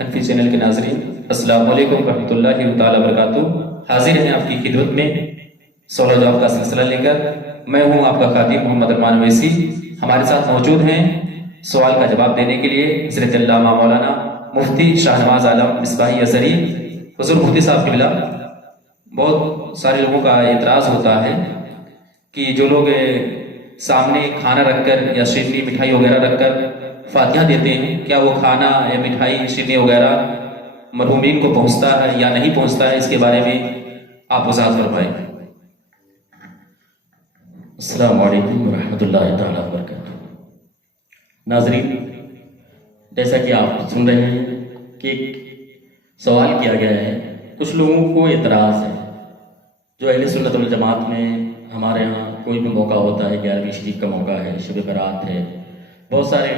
حنفی channel کے ناظرین، السلام علیکم ورحمۃ اللہ تعالیٰ وبرکاتہ۔ حاضر ہیں آپ کی خدمت میں سوال و جواب کا سلسلہ لے کر۔ میں ہوں آپ کا خادم محمد ارمان ویسی۔ ہمارے ساتھ موجود ہیں سوال کا جواب دینے کے لیے حضرت علامہ مولانا مفتی شاہنواز عالم مصباحی اثری۔ حضور مفتی صاحب قبلہ، بہت سارے لوگوں کا اعتراض ہوتا ہے کہ جو لوگ سامنے کھانا رکھ کر یا شیرنی مٹھائی وغیرہ رکھ کر فاتحہ دیتے ہیں، کیا وہ کھانا یا مٹھائی شیرنی وغیرہ مرحومین کو پہنچتا ہے یا نہیں پہنچتا ہے؟ اس کے بارے میں آپ وضاحت فرمائیں۔ السلام علیکم ورحمۃ اللہ تعالیٰ وبرکاتہ۔ ناظرین، جیسا کہ آپ سن رہے ہیں کہ ایک سوال کیا گیا ہے، کچھ لوگوں کو اعتراض ہے۔ جو اہل سنت والجماعت میں ہمارے ہاں کوئی بھی موقع ہوتا ہے، 11ویں شریف کا موقع ہے، شب برات ہے، بہت سارے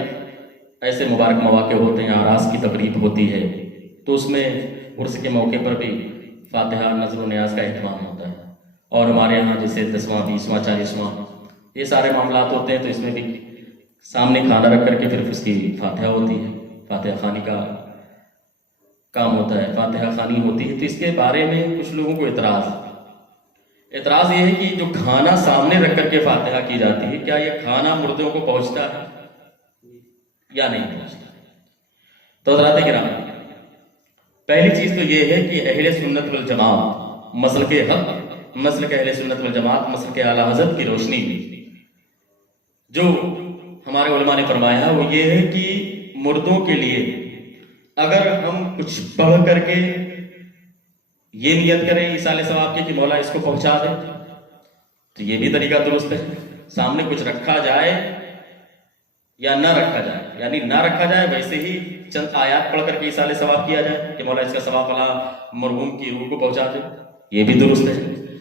ایسے مبارک مواقع ہوتے ہیں، آراس کی تقریب ہوتی ہے، تو اس میں عرس کے موقع پر بھی فاتحہ، نذر و نیاز کا اہتمام ہوتا ہے۔ اور ہمارے یہاں جیسے 10واں 20واں 40واں یہ سارے معاملات ہوتے ہیں، تو اس میں بھی سامنے کھانا رکھ کر کے پھر اس کی فاتحہ ہوتی ہے، فاتحہ خوانی کا کام ہوتا ہے، فاتحہ خوانی ہوتی ہے۔ تو اس کے بارے میں کچھ لوگوں کو اعتراض یہ ہے کہ جو کھانا سامنے رکھ کر کے فاتحہ کی جاتی ہے، کیا یہ کھانا مردوں کو پہنچتا ہے یا نہیں پہنچتا؟ تو حضرات کرام، پہلی چیز تو یہ ہے کہ اہل سنت والجماعت مسلک حق، مسلک اہل سنت والجماعت، مسلک اعلیٰ حضرت کی روشنی میں جو ہمارے علماء نے فرمایا ہے وہ یہ ہے کہ مردوں کے لیے اگر ہم کچھ پڑھ کر کے یہ نیت کریں ایصال ثواب کی کہ مولا اس کو پہنچا دے، تو یہ بھی طریقہ درست ہے۔ سامنے کچھ رکھا جائے یا نہ رکھا جائے، یعنی نہ رکھا جائے، ویسے ہی چند آیات پڑھ کر کے ایصال ثواب کیا جائے کہ مولا اس کا ثواب فلاں مرحوم کی روح کو پہنچا دے، یہ بھی درست ہے۔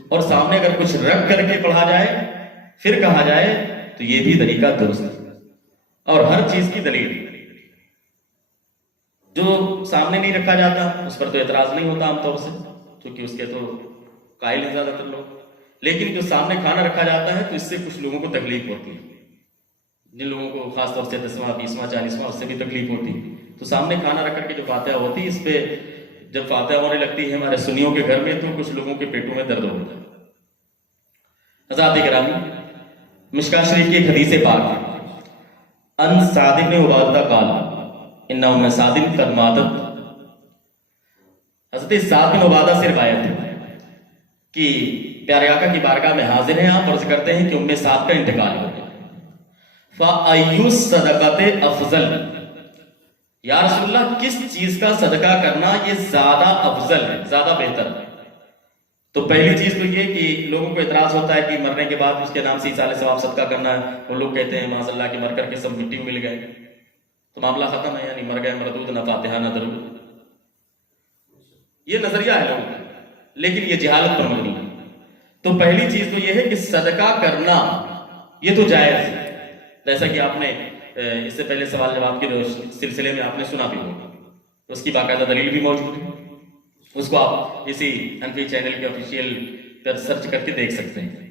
اور سامنے اگر کچھ رکھ کر کے پڑھا جائے پھر کہا جائے تو یہ بھی طریقہ درست ہے۔ اور ہر چیز کی دلیل، جو سامنے نہیں رکھا جاتا اس پر تو اعتراض نہیں ہوتا عام طور سے، کیونکہ اس کے تو قائل ہیں زیادہ تر لوگ، لیکن جو سامنے کھانا رکھا جاتا ہے تو اس سے کچھ لوگوں کو تکلیف ہوتی ہے، جن لوگوں کو خاص طور سے 10واں 20واں 40واں اس سے بھی تکلیف ہوتی ہے، تو سامنے کھانا رکھ کر کے جو فاتحہ ہوتی ہے، اس پہ جب فاتحہ ہونے لگتی ہے ہمارے سنیوں کے گھر میں تو کچھ لوگوں کے پیٹوں میں درد ہوتا ہے۔ حضرات گرامی، مشکاہ شریف کی ایک حدیث پاک ہے، ان سعد بن عبادہ قال ان ام سعد قد ماتت۔ حضرت سعد بن عبادہ سے روایت ہے کہ پیارے آقا کی بارگاہ میں حاضر ہیں، آپ عرض کرتے ہیں کہ ام سعد کا انتقال ہو گیا۔ فَأَيُّ الصَّدَقَةِ أَفْضَلُ، یا رسول اللہ کس چیز کا صدقہ کرنا یہ زیادہ افضل ہے، زیادہ بہتر ہے؟ تو پہلی چیز تو یہ کہ لوگوں کو اعتراض ہوتا ہے کہ مرنے کے بعد اس کے نام سے ایصال ثواب صدقہ کرنا ہے۔ وہ لوگ کہتے ہیں معاذ اللہ کہ مر کر کے سب مٹی میں مل گئے تو معاملہ ختم ہے، یعنی مر گئے مردود، نہ فاتحہ نہ درود۔ یہ نظریہ ہے لوگوں کا، لیکن یہ جہالت پر مبنی ہے۔ تو پہلی چیز تو یہ ہے کہ صدقہ کرنا یہ تو جائز ہے، جیسا کہ آپ نے اس سے پہلے سوال جواب کے سلسلے میں آپ نے سنا بھی ہوگا، اس کی باقاعدہ دلیل بھی موجود ہے، اس کو آپ اسی حنفی چینل کے آفیشیل پر سرچ کر کے دیکھ سکتے ہیں۔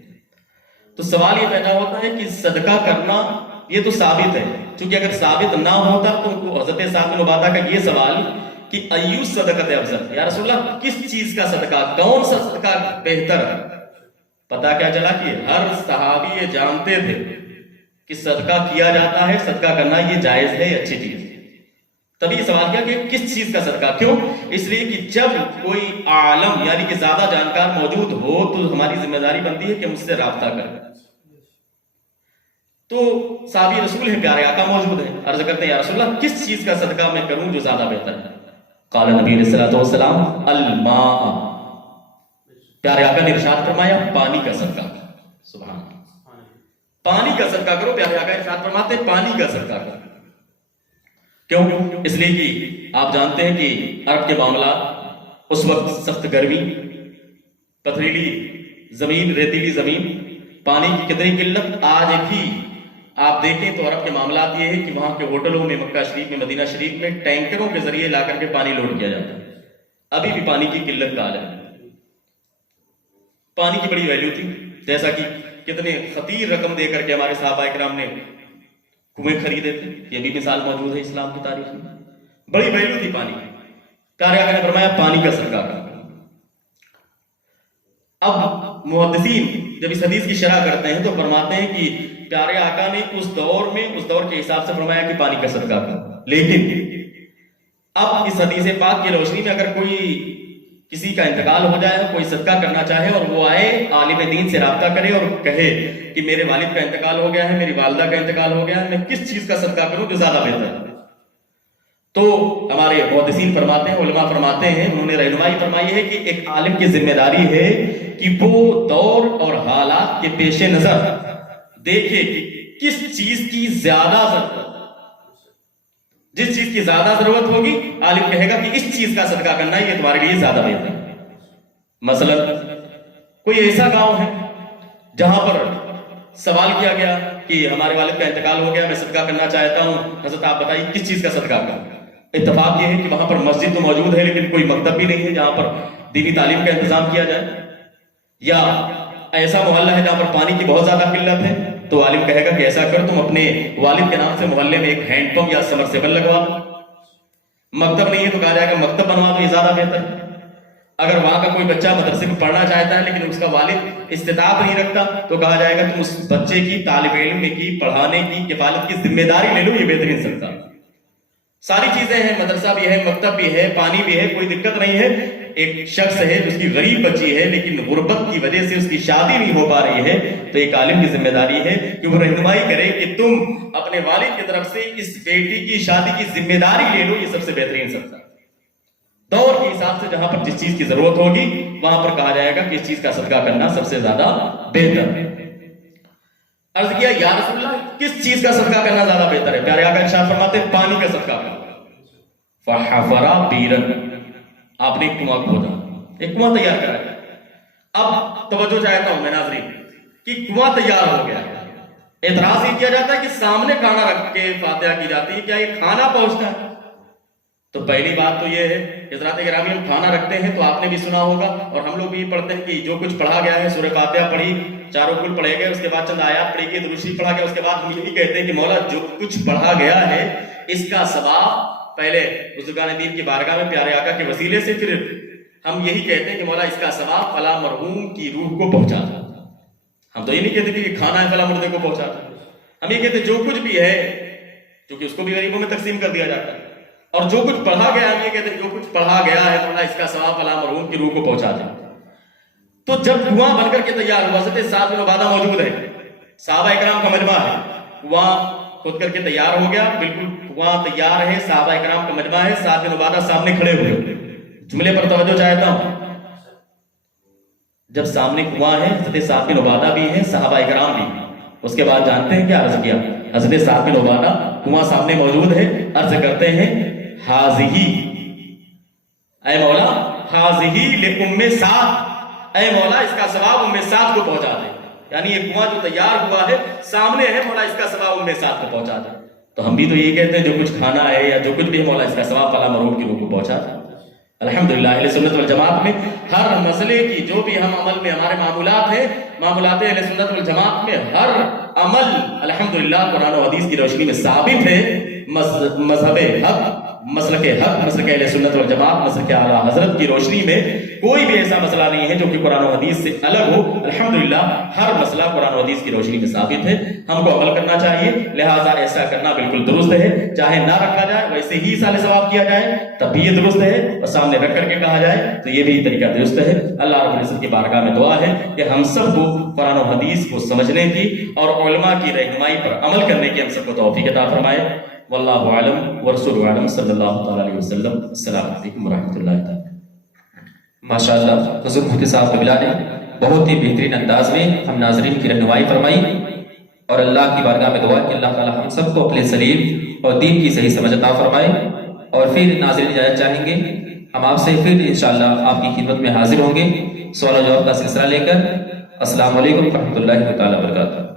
تو سوال یہ پیدا ہوتا ہے کہ صدقہ کرنا یہ تو ثابت ہے، چونکہ اگر ثابت نہ ہوتا تو حضرت سعد بن عبادہ کا یہ سوال کہ ایو صدقۃ افضل، یا رسول اللہ کس چیز کا صدقہ، کون سا صدقہ بہتر ہے؟ پتہ کیا چلا کہ ہر صحابی یہ جانتے تھے کہ صدقہ کیا جاتا ہے، صدقہ کرنا یہ جائز ہے، یہ اچھی چیز ہے۔ تبھی سوال کیا کہ کس چیز کا صدقہ؟ کیوں؟ اس لیے کہ جب کوئی عالم یعنی کہ زیادہ جانکار موجود ہو تو ہماری ذمہ داری بنتی ہے کہ ہم اس سے رابطہ کریں۔ تو صحابی رسول ہے، پیارے آقا موجود ہیں، عرض کرتے ہیں یا رسول اللہ کس چیز کا صدقہ میں کروں جو زیادہ بہتر ہے؟ قال نبی علیہ الصلوۃ والسلام الماء، پیارے آقا نے ارشاد فرمایا پانی کا صدقہ۔ سبحان اللہ، پانی کا صدقہ کرو۔ پیارے آقا ارشاد فرماتے ہیں پانی کا صدقہ کرو۔ کیوں؟ اس لیے کہ آپ جانتے ہیں کہ عرب کے معاملات اس وقت سخت گرمی، پتھریلی زمین، ریتیلی زمین، پانی کی کتنی قلت۔ آج بھی آپ دیکھیں تو عرب کے معاملات یہ ہے کہ وہاں کے ہوٹلوں میں، مکہ شریف میں، مدینہ شریف میں ٹینکروں کے ذریعے لا کر کے پانی لوڈ کیا جاتا ہے۔ ابھی بھی پانی کی قلت کا عالم ہے۔ پانی کی بڑی ویلیو تھی، جیسا کہ کتنے خطیر رقم دے کر کے ہمارے صحابہ کرام نے کنویں خریدے تھے، یہ بھی مثال موجود ہے اسلام کی تاریخ میں۔ بڑی ویلیو تھی پانی کی۔ प्यारे आका ने फरमाया पानी का सदका करो। अब मुहद्दिसीन जब इस हदीस की शरह करते हैं तो फरमाते हैं कि प्यारे आका ने उस दौर के हिसाब से फरमाया कि पानी का सदका करो, लेकिन अब इस हदीस पाक की रोशनी में अगर कोई किसी का इंतकाल हो जाए, कोई सदका करना चाहे और वो आए आलिम दीन से राब्ता करे और कहे कि मेरे वालिद का इंतकाल हो गया है, मेरी वालिदा का इंतकाल हो गया है, मैं किस चीज का सदका करूं जो ज्यादा बेहतर है, तो हमारे मुहद्दिसीन फरमाते हैं, उलमा फरमाते हैं, उन्होंने रहनुमाई फरमाई है कि एक आलिम की जिम्मेदारी है कि वो दौर और हालात के पेश नजर देखे कि किस चीज की ज्यादा जरूरत, जिस चीज की ज्यादा जरूरत होगी आलिम कहेगा कि इस चीज का सदका करना ये तुम्हारे लिए ज्यादा बेहतर है। मसलन कोई ऐसा गांव है जहां पर सवाल किया गया कि हमारे वालिद का इंतकाल हो गया, मैं सदका करना चाहता हूं, हजरत आप बताइए किस चीज का सदका करूं। इत्तेफाक ये है कि वहां पर मस्जिद तो मौजूद है लेकिन कोई मकतब भी नहीं है जहां पर दीनी तालीम का इंतजाम किया जाए, या ऐसा मोहल्ला है जहां पर पानी की बहुत ज्यादा किल्लत है, तो आलिम कहेगा कि ऐसा कर तुम अपने वालिद के नाम से मोहल्ले में एक हैंडपंप या समरसेबल लगवा दो। मकतब नहीं है तो कहा जाएगा मकतब बनवा दो, ये ज्यादा बेहतर है। अगर वहां का कोई बच्चा मदरसे में पढ़ना चाहता है लेकिन उसका वालिद इस्तिताअत नहीं रखता तो कहा जाएगा तुम उस बच्चे की तालिब इल्म की पढ़ाने की किफालत की जिम्मेदारी ले लो, ये बेहतरीन सदका। सारी चीजें हैं, मदरसा भी है, मकतब भी है, पानी भी है, कोई दिक्कत नहीं है। एक शख्स है उसकी गरीब बच्ची है लेकिन गुर्बत की वजह से उसकी शादी नहीं हो पा रही है, तो एक आलिम की जिम्मेदारी है कि वो रहनुमाई करे कि तुम अपने वालिद की तरफ से इस बेटी की शादी की जिम्मेदारी ले लो, ये सबसे बेहतरीन सदका। दौर के हिसाब से जहां पर जिस चीज की जरूरत होगी वहां पर कहा जाएगा कि इस चीज का सदका करना सबसे ज्यादा बेहतर है। अर्ज किया या रसूलल्लाह किस चीज का सदका करना ज्यादा बेहतर है? प्यारे आका इरशाद फरमाते हैं पानी का सदका करो। फहफरा बीरन, आपने एक कुआं खोदा, एक कुआं तैयार करा। अब तवज्जो चाहता हूं मैं नाज़रीन कि कुआं तैयार हो गया, एतराज ये किया जाता है कि सामने खाना रख के फातिहा की जाती है, क्या ये खाना पहुंचता है? तो पहली बात तो ये है हज़रात गिरामी, हम खाना रखते हैं तो आपने भी सुना होगा और हम लोग भी पढ़ते हैं कि जो कुछ पढ़ा गया है, सूरह फातिहा पढ़ी, चारों कुल पढ़े गए, उसके बाद चंद आयात पढ़ी गई, दुरूद शरीफ पढ़ा गया, उसके बाद हम यही कहते हैं कि मौला जो कुछ पढ़ा गया है इसका सवाब पहले बुजुर्गान दीन की बारगाह में प्यारे आका के वसीले से, फिर हम यही कहते हैं कि मौला इसका सवाब फला मरहूम की रूह को पहुंचा दो। हम तो ये नहीं कहते कि खाना है फला मुर्दे को पहुंचा दो, हम ये कहते जो कुछ भी है, क्योंकि उसको भी गरीबों में तकसीम कर दिया जाता है, और जो कुछ पढ़ा गया हम ये कहते हैं जो कुछ पढ़ा गया है मौला इसका सवाब फला मरहूम की रूह को पहुंचा दे। तो जब कुआं बनकर के तैयार हुआ, हज़रत साद बिन उबादा मौजूद है, सहाबा इकराम का मजमा है, कुआं खुद करके तैयार हो गया, बिल्कुल कुआं तैयार है, सहाबा इकराम का मजमा है, साद बिन उबादा सामने खड़े हुए। जुमले पर तवज्जो चाहता हूं, जब सामने कुआं है, हज़रत साद बिन उबादा भी है, सहाबा इकराम भी, उसके बाद जानते हैं क्या अर्ज किया? हज़रत साद बिन उबादा कुआं सामने मौजूद है, अर्ज करते हैं हाज़िही, ऐ मौला हाज़िही ले उम्मे साद, ऐ मौला इसका सवाब उम्मे साद को पहुंचा दे। यानी ये कुआं जो तैयार हुआ है सामने है, मौला इसका सवाब उम्मे साद को पहुंचा दे। तो हम भी तो ये कहते हैं जो कुछ खाना है या जो कुछ भी है मौला इसका सवाब फला मरहूम की रूह को पहुंचा दे। अल्हम्दुलिल्लाह अहले सुन्नत वल जमात में हर मसले की जो भी हम अमल में हमारे मामूलात है, मामूलात अहले सुन्नत वल जमात में हर अमल अल्हम्दुलिल्लाह कुरान और हदीस की रोशनी में साबित है। मज़हब हक, मसलक हक, मसलक अहले सुन्नत वल जमात, मसलक आला हजरत की रोशनी में कोई भी ऐसा मसला नहीं है जो कि कुरान और हदीस से अलग हो। अल्हम्दुलिल्लाह हर मसला कुरान और हदीस की रोशनी में साबित है, हमको अमल करना चाहिए, लिहाजा ऐसा करना बिल्कुल दुरुस्त है। चाहे ना रखा जाए वैसे ही साले सवाब किया जाए तब भी ये दुरुस्त है, और सामने रख करके कहा जाए तो ये भी तरीका दुरुस्त है। अल्लाह रब्बुल इज्जत की बारगाह में दुआ है कि हम सबको कुरान और हदीस को समझने की और उलमा की रहनुमाई पर अमल करने की हम सबको तौफीक अता फरमाए। वल्लाहु आलम व रसूलुहु आलम सल्लल्लाहु तआला अलैहि वसल्लम। अस्सलामु अलैकुम व रहमतुल्लाहि तआला। माशाअल्लाह हुज़ूर मुफ्ती साहब क़िबला ने बहुत ही बेहतरीन अंदाज में हम नाज़रीन की रहनुमाई फरमाई, और अल्लाह की बारगाह में दुआ कि अल्लाह ताला हम सबको अपने सलीम और दीन की सही समझ अता फरमाए। और फिर नाज़रीन इजाज़त चाहेंगे, हम आपसे फिर इंशाअल्लाह आपकी खिदमत में हाजिर होंगे सवाल जवाब का सिलसिला लेकर। अस्सलामु अलैकुम व रहमतुल्लाहि व बरकातहू।